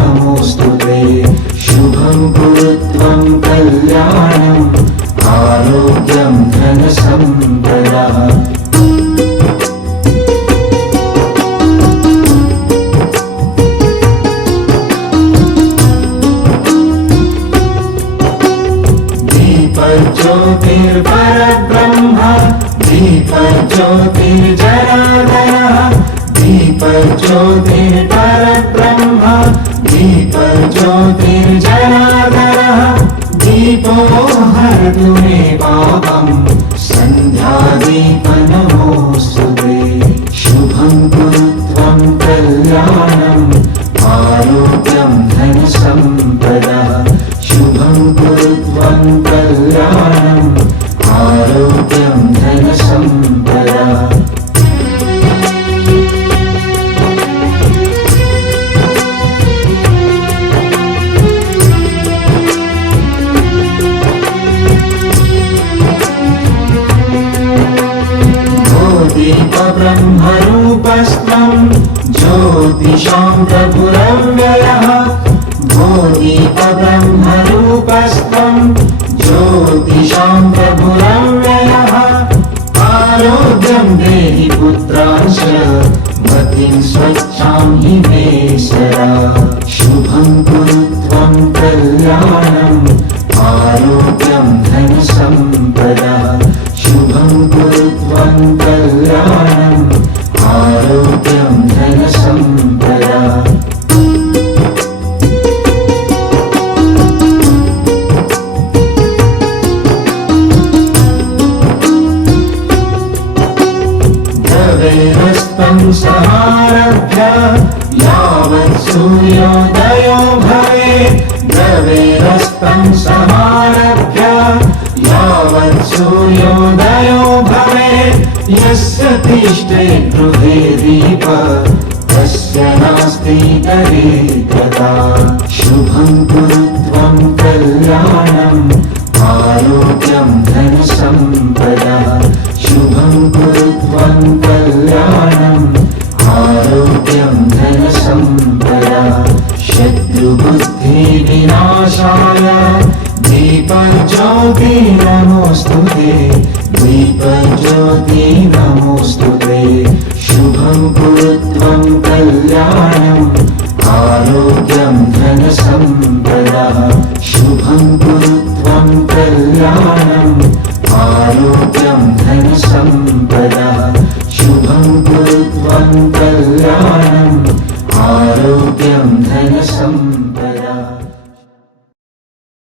नमोऽस्तुते शुभं कुरु त्वं कल्याणम् आरोग्यं धनसम्पदः दीपज्योतिर्परब्रह्म दीपज्योतिर्जनार्दनः दीपज्योतिर्परब्रह्म दीपज्योतिर्जनार्दनः दीपो हरतु मे पापं सन्ध्यादीप नमोऽस्तुते शुभं कुरु त्वं कल्याणम् आरोग्यं धनसम्पदः शुभं कुरु त्वं कल्याणम् आरोग्यं धनसम्पदः ब्रह्मरूपस्त्वं ज्योतिषां प्रभुरव्ययः ब्रह्मरूपस्त्वं ज्योतिषां प्रभुरव्ययः आरोग्यं देहि पुत्रांश मतिं स्वच्छां हि मे सदा शुभं कुरु त्वं कल्याणम् आरोग्यं धनसम्पदः शुभं कुरु त्वं कल्याणम् आरोग्यं धनसम्पदः द्रवेरस्तं समारभ्य यावत् सूर्योदयो भवेत् द्रवेरस्तं समारभ्य यावत् सूर्योदयो भवेत् यस्य तिष्ठे गृहे दीप तस्य नास्ति दरिद्रता शुभं कुरु त्वं कल्याणम् आरोग्यं धनसम्पदः शुभं कुरु त्वं कल्याणम् आरोग्यं धनसम्पदः शत्रुबुद्धिविनाशाय दीपज्योति नमोऽस्तुते दीपज्योति नमोऽस्तुते शुभं कुरु त्वं कल्याणम् आरोग्यं धनसम्पदः शुभं कुरु त्वं कल्याणम् आरोग्यं धनसम्पदः